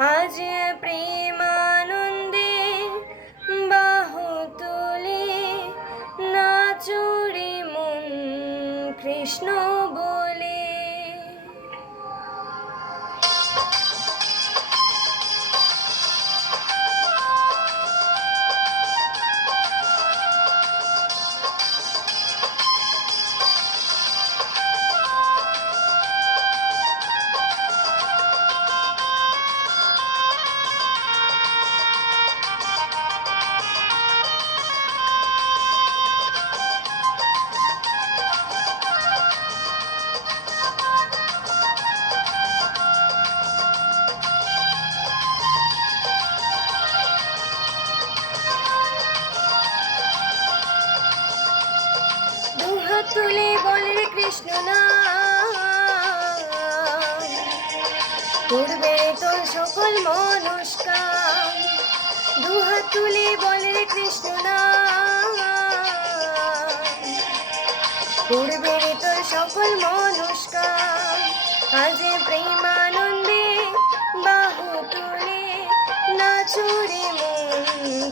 আজ প্রেমানন্দে বাহু তুলে নাচুরে মন কৃষ্ণ বলে। দুহাত তুলে বলে কৃষ্ণ নাম, পূর্বে তোর সকল মনস্কাম। দুহাত তুলে বলে কৃষ্ণ নাম, পূর্বে তোর সকল মনস্কাম। আজ প্রেমানন্দে বাহু তুলে নাচুরে মন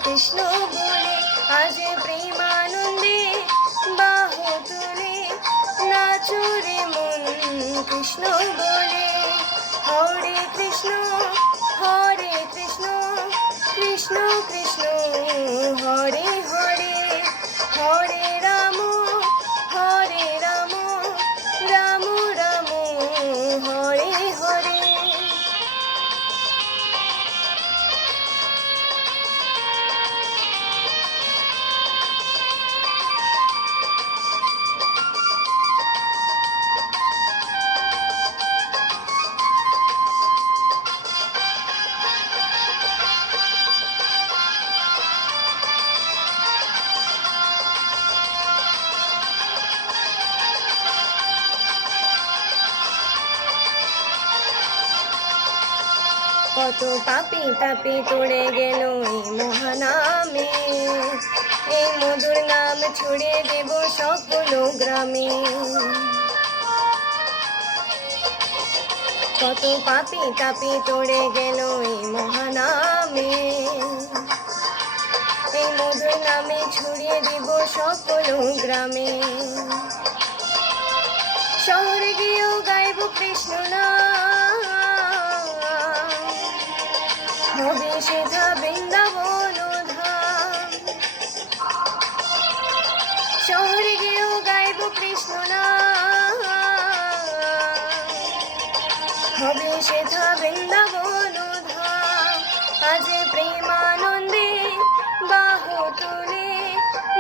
কৃষ্ণ বলে। আজ প্রেমানন্দে বাহু তুলে নাচুরে মন কৃষ্ণ বলে। হরে কৃষ্ণ কৃষ্ণ কৃষ্ণ হরে হরে, হরে রাম রাম রাম হরে হরে। কত পাপি তাপি তোড়ে গেল এই মহানামে, এই মধুর নাম ছড়িয়ে দেব সকল গ্রামে। কত পাপি তাপি তোড়ে গেল এই মহানামে, এই মধুর নামে ছড়িয়ে দেব সকল গ্রামে। শহরে গিয়েও গাইব কৃষ্ণ নাম, হবে সেথা বৃন্দাবন ধাম। শহরে গিয়েও গাইব কৃষ্ণ নাম, হবে সেথা বৃন্দাবন ধাম। আজ প্রেমানন্দে বাহু তুলে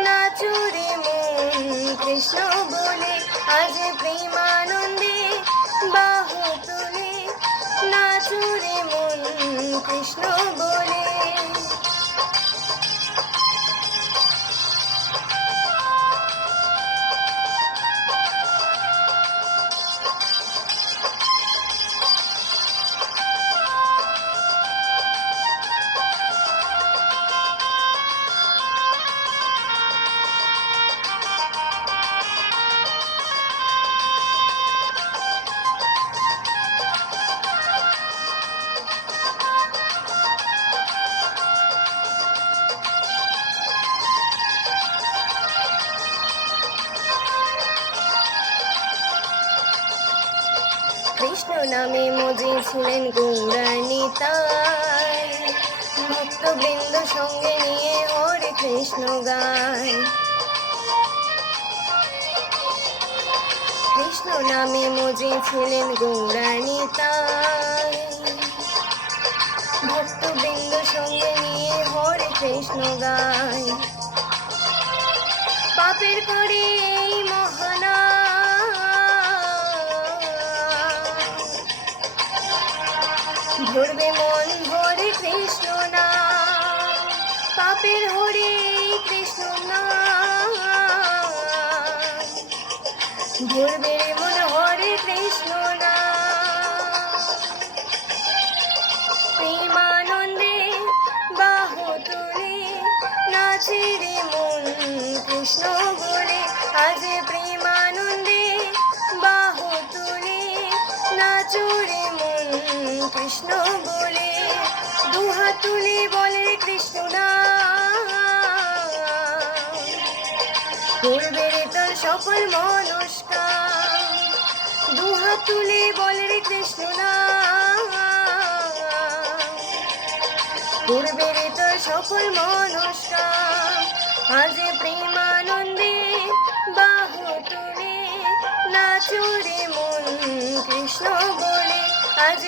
নাচুরে মন কৃষ্ণ বলে। আজ প্রেমানন্দে বাহু তুলে নাচুরে মন কৃষ্ণ বলে। কৃষ্ণ নামে মজেছিলেন গৌরানিতাই, ভক্তবৃন্দ সঙ্গে নিয়ে হরে কৃষ্ণ গায়। কৃষ্ণ নামে মজেছিলেন গৌরানিতাই, ভক্তবৃন্দ সঙ্গে নিয়ে হরে কৃষ্ণ গায়। পাপের করে এই মহানাম, ধরবে মন হরে কৃষ্ণ নাম। পাপের হরে কৃষ্ণ নাম, ধরবে মন হরে কৃষ্ণ নাম। প্রেমানন্দে বাহু তুলে নাচে রে মন কৃষ্ণ বলে। আজ প্রেমানন্দে বাহু তুলে নাচুরে মন কৃষ্ণ বলে, দুহাত তুলে বলে কৃষ্ণ নাম, করবে রে তোর সকল মনস্কাম। দুহাত তুলে বলে রে কৃষ্ণ নাম, করবে রে তোর সকল মনস্কাম। আজ প্রেমানন্দে বাহু তুলে নাচো রে মন কৃষ্ণ বলে, আজ